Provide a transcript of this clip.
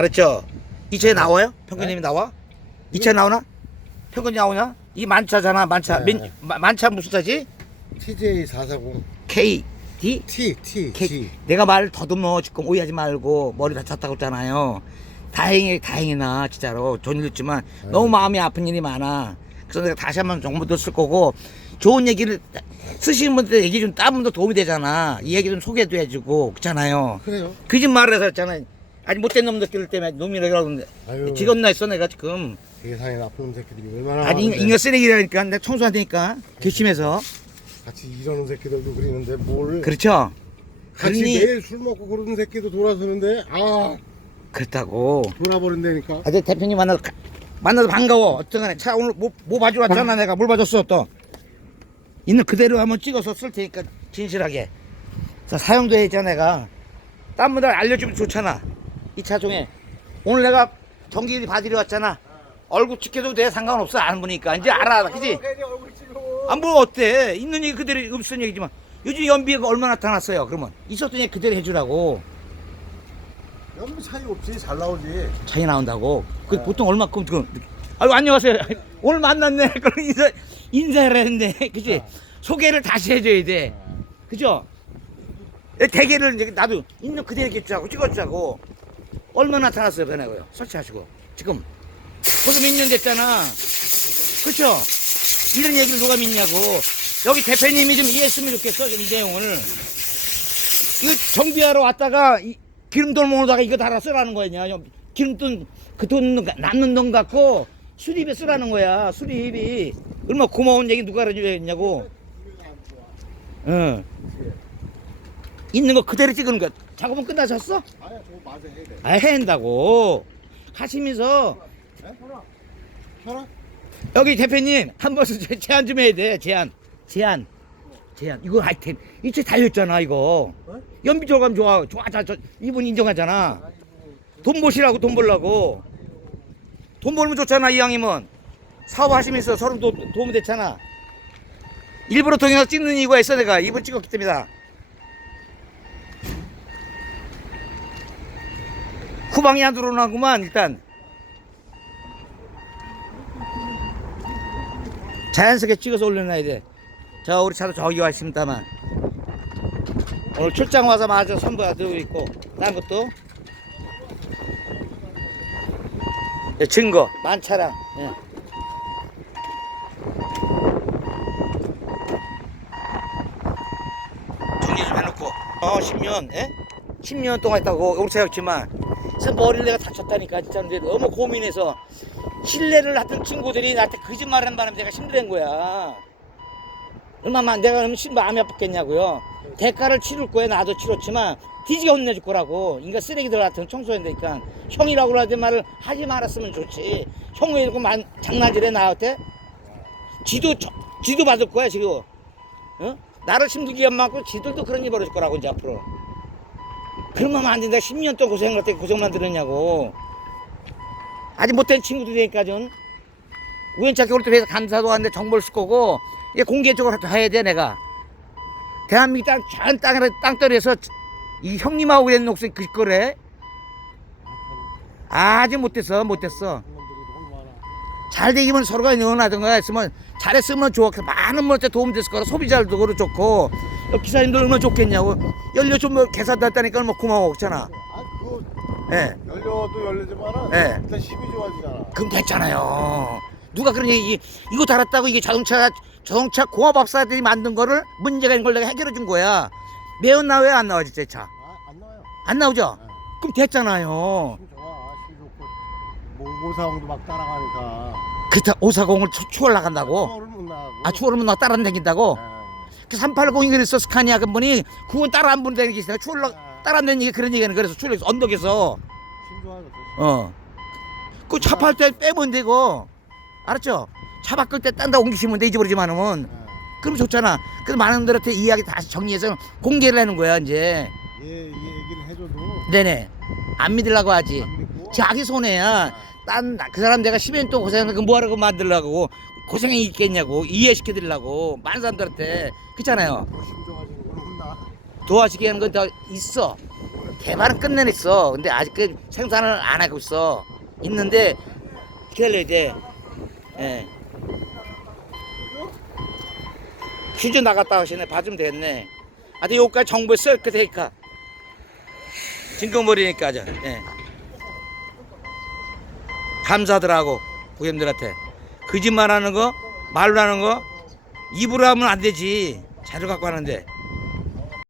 알았죠? 이 차에 나와요? 평균님이 나와? 이 차에 나오나? 평균이 나오냐? 이 만차잖아 만차. 네. 민, 마- 만차 무슨 차지? TJ 440 K D? T T K. G. 내가 말 더듬어 지금 오해하지 말고 머리 다쳤다고 했잖아요. 다행히 다행이나 진짜로. 돈 잃었지만 너무 마음이 아픈 일이 많아. 그래서 내가 다시 한번 정보도 쓸 거고 좋은 얘기를 쓰시는 분들 얘기 좀 따면 더 도움이 되잖아. 이 얘기 좀 소개도 해주고 그렇잖아요. 그래요? 거짓말을 해서 했잖아 아니 못된 놈들 때문에 놈이라고 그러는데. 아유. 지겁나 있어 내가 지금. 세상에 나쁜 놈 새끼들이 얼마나 아니 인- 많은데. 인간 쓰레기라니까 내가 청소할 테니까. 괘씸해서. 같이 이러는 새끼들도 그러는데 뭘. 그렇죠? 같이 그러니 매일 술 먹고 그러는 새끼도 돌아서는데 아. 그렇다고. 돌아버린다니까. 어제 대표님 만나서 가- 만나서 반가워. 어떡하네 차 오늘 뭐, 뭐 봐주러 왔잖아 내가. 뭘 봐줬어 또. 있는 그대로 한번 찍어서 쓸 테니까 진실하게. 자, 사용도 했잖아 내가. 딴 분들 알려주면 좋잖아 이차 중에. 오늘 내가 정기일이 받으러 왔잖아. 얼굴 찍혀도 돼. 상관없어. 아는 분이니까. 이제 알아. 그지? 안뭐 어때? 있는 얘기 그대로 없는 얘기지만. 요즘 연비가 얼마나 나타났어요? 그러면. 있었던 얘기 그대로 해주라고. 연비 차이 없지 잘 나오지. 차이 나온다고. 그 보통 얼마큼 그 아유 안녕하세요. 오늘 만났네. 그럼 인사 인사를 했는데 그지? 소개를 다시 해줘야 돼. 그죠? 대게를 이제 나도 있는 그대로 겠자고 찍었자고 얼마나 나타났어요 변하고요. 설치하시고 지금 벌써 몇 년 됐잖아. 그렇죠? 이런 얘기를 누가 믿냐고. 여기 대표님이 좀 이해했으면 좋겠어 이 내용을. 이거 정비하러 왔다가 이 기름돈 모으다가 이거 달아 쓰라는 거냐. 기름돈 그 돈 남는 돈 갖고 수리비에 쓰라는 거야. 수리비. 얼마나 고마운 얘기 누가 해주냐고. 응. 있는 거 그대로 찍은 거. 작업은 끝나셨어? 아야 저거 맞아 해야 돼 아, 해야 한다고. 가시면서 에? 현아 현아 여기 대표님 한번 제- 제안 좀 해야 돼. 제안. 제안. 제안. 이거 하여튼 이차 달렸잖아 이거. 어? 연비 들어가면 좋아. 좋아. 자, 저 이분 인정하잖아. 돈 버시라고 돈 벌라고. 돈 벌면 좋잖아 이 양이면. 사업하시면서 서로 도, 도움이 됐잖아. 일부러 동영상 찍는 이유가 있어 내가 이분 찍었기 때문이다. 방이 안 들어오나구만 일단. 자연스럽게 찍어서 올려놔야 돼. 저 우리 차도 저기 와 있습니다만. 오늘 출장 와서 마저 선보가 들고 있고, 다른 것도. 예, 증거, 만차량. 예. 정리 좀 해놓고. 어, 10년, 예? 10년 동안 했다고, 우리 차였지만. 그래서 머리를 내가 다쳤다니까, 진짜. 너무 고민해서. 신뢰를 하던 친구들이 나한테 거짓말을 한 바람에 내가 힘들은 거야. 얼마만 내가 그러면 심 마음이 아팠겠냐고요. 대가를 치를 거야 나도 치렀지만 뒤지게 혼내줄 거라고. 인간 쓰레기들 같은 청소한다니까 형이라고 하던 말을 하지 말았으면 좋지. 형왜 이렇게 만, 장난질해 나한테? 지도 저- 지도 받을 거야 지금. 어? 나를 힘들게 한 만큼 지들도 그런 일 벌어질 거라고 이제 앞으로. 그러면 안 돼. 내가 10년 동안 고생을 했더니 고생만 들었냐고. 아직 못된 친구들이니까 좀. 우연찮게 우리 또 회사 감사도 하는데 정보를 쓸 거고 이게 공개적으로 해야 돼 내가 대한민국 땅, 전 땅에 땅덩이에서 이 형님하고 된 녹색 그 거래 아직 못됐어 못됐어 잘 되기면 서로가 응원하던가 했으면 잘했으면 좋아 많은 분한테 도움 됐을 거라 소비자들도 좋고 여 기사님들 얼마나 좋겠냐고 열려 좀뭐 계산됐다니까 얼마나 고마워 그렇잖아 아 그거 예 열려도 열리지만은 예. 일단 힘이 좋아지잖아 그럼 됐잖아요. 누가 그런 얘기 이- 이거 달았다고 이게 자동차 자동차 공업업사들이 만든 거를 문제가 있는 걸 내가 해결해 준 거야. 매연 나왜 안 나와 진짜 이 차? 아 안 나와요 안 나오죠? 예. 그럼 됐잖아요. 힘 좋아 힘 좋고 뭐 모사홍도 막 따라가니까 그렇다 540을 추, 추월 나간다고? 추월을 못 나가고 아 추월하면 나 따라다닌다고? 예. 그 380이 그랬어 스카니아 그분이 그건 따라 안 본다는 게 있어요. 추월 나 따라 안 되는 얘기 그런 얘기는 그래서 추월해서 언덕에서 어. 그 차 팔 때 빼면 되고 알았죠? 차 바꿀 때 딴 데 옮기시면 돼 잊어버리지 않으면 예. 그럼 좋잖아. 그래서 많은 분들한테 이야기 다시 정리해서 공개를 하는 거야 이제. 얘, 얘 얘기를 해줘도 네네. 안 믿으려고 하지. 안 믿고 자기 손해야. 딴 그 사람 내가 10년 동안 고생한 거 뭐하라고 만들려고 고생이 있겠냐고 이해시켜 드리려고 많은 사람들한테 그렇잖아요. 도와주게 하는 건더 있어. 뭐 개발은 끝내냈어. 근데 아직 그 생산을 안 하고 있어. 있는데 기다려 이제. 예. 휴즈 나갔다 하시네. 봐주면 되겠네. 하여튼 여기까지 정보에 쓸거 되니까. 징검버리니까 저. 예. 감사들하고 고객님들한테 거짓말하는 거 말로 하는 거 입으로 하면 안 되지. 자료 갖고 하는데